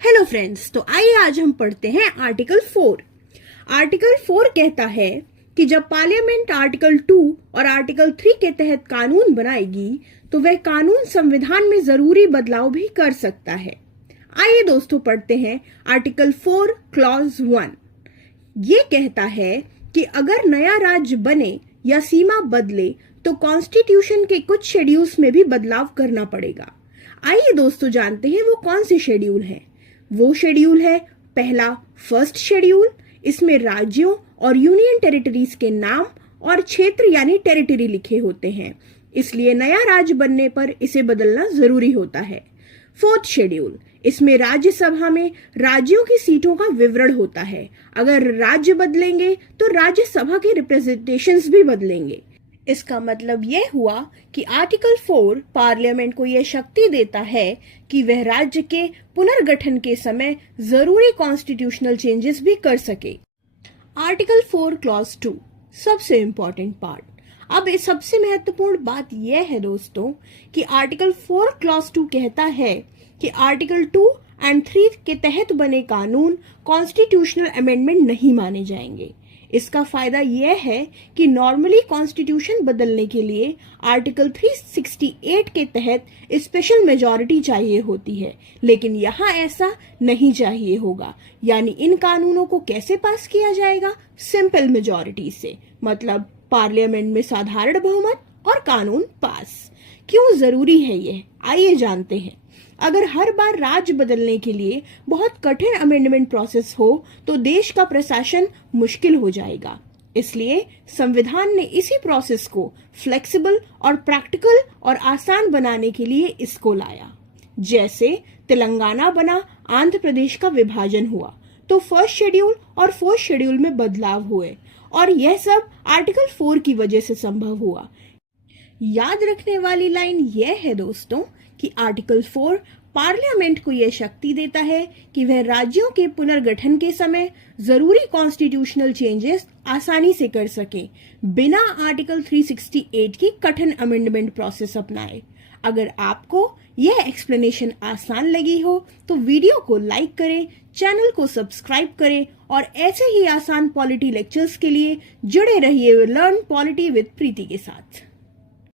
Hello friends, तो आइए आज हम पढ़ते हैं आर्टिकल 4। आर्टिकल 4 कहता है कि जब पार्लियामेंट आर्टिकल 2 और आर्टिकल 3 के तहत कानून बनाएगी तो वह कानून संविधान में जरूरी बदलाव भी कर सकता है। आइए दोस्तों पढ़ते हैं आर्टिकल 4 क्लॉज 1। ये कहता है कि अगर नया राज्य बने या सीमा बदले तो कॉन्स्टिट्यूशन के कुछ शेड्यूल्स में भी बदलाव करना पड़ेगा। आइए दोस्तों जानते हैं वो कौन से शेड्यूल हैं। वो शेड्यूल है पहला फर्स्ट शेड्यूल। इसमें राज्यों और यूनियन टेरिटरीज के नाम और क्षेत्र यानी टेरिटरी लिखे होते हैं, इसलिए नया राज्य बनने पर इसे बदलना जरूरी होता है। फोर्थ शेड्यूल, इसमें राज्यसभा में राज्यों की सीटों का विवरण होता है। अगर राज्य बदलेंगे तो राज्यसभा के रिप्रेजेंटेशंस भी बदलेंगे। इसका मतलब यह हुआ कि आर्टिकल 4 पार्लियामेंट को यह शक्ति देता है कि वह राज्य के पुनर्गठन के समय जरूरी कॉन्स्टिट्यूशनल चेंजेस भी कर सके। आर्टिकल 4 क्लॉज 2 सबसे इंपॉर्टेंट पार्ट। अब इस सबसे महत्वपूर्ण बात यह है दोस्तों कि आर्टिकल 4 क्लॉज 2 कहता है कि आर्टिकल 2 एंड 3 के तहत बने कानून कॉन्स्टिट्यूशनल अमेंडमेंट नहीं माने जाएंगे। इसका फायदा यह है कि नॉर्मली कॉन्स्टिट्यूशन बदलने के लिए आर्टिकल 368 के तहत स्पेशल मेजॉरिटी चाहिए होती है, लेकिन यहाँ ऐसा नहीं चाहिए होगा। यानी इन कानूनों को कैसे पास किया जाएगा? सिंपल मेजॉरिटी से, मतलब पार्लियामेंट में साधारण बहुमत और कानून पास। क्यों जरूरी है यह? आइए जानते हैं। अगर हर बार राज्य बदलने के लिए बहुत कठिन अमेंडमेंट प्रोसेस हो तो देश का प्रशासन मुश्किल हो जाएगा। इसलिए संविधान ने इसी प्रोसेस को फ्लेक्सिबल और प्रैक्टिकल और आसान बनाने के लिए इसको लाया। जैसे तेलंगाना बना, आंध्र प्रदेश का विभाजन हुआ तो फर्स्ट शेड्यूल और फोर्थ शेड्यूल में बदलाव हुए और यह सब आर्टिकल 4 की वजह से संभव हुआ। याद रखने वाली लाइन यह है दोस्तों कि आर्टिकल 4 पार्लियामेंट को यह शक्ति देता है कि वह राज्यों के पुनर्गठन के समय जरूरी कॉन्स्टिट्यूशनल चेंजेस आसानी से कर सके बिना आर्टिकल 368 की कठिन अमेंडमेंट प्रोसेस अपनाए। अगर आपको यह एक्सप्लेनेशन आसान लगी हो तो वीडियो को लाइक करें, चैनल को सब्सक्राइब करें और ऐसे ही आसान पॉलिटी लेक्चर्स के लिए जुड़े रहिए लर्न पॉलिटी विद प्रीति के साथ।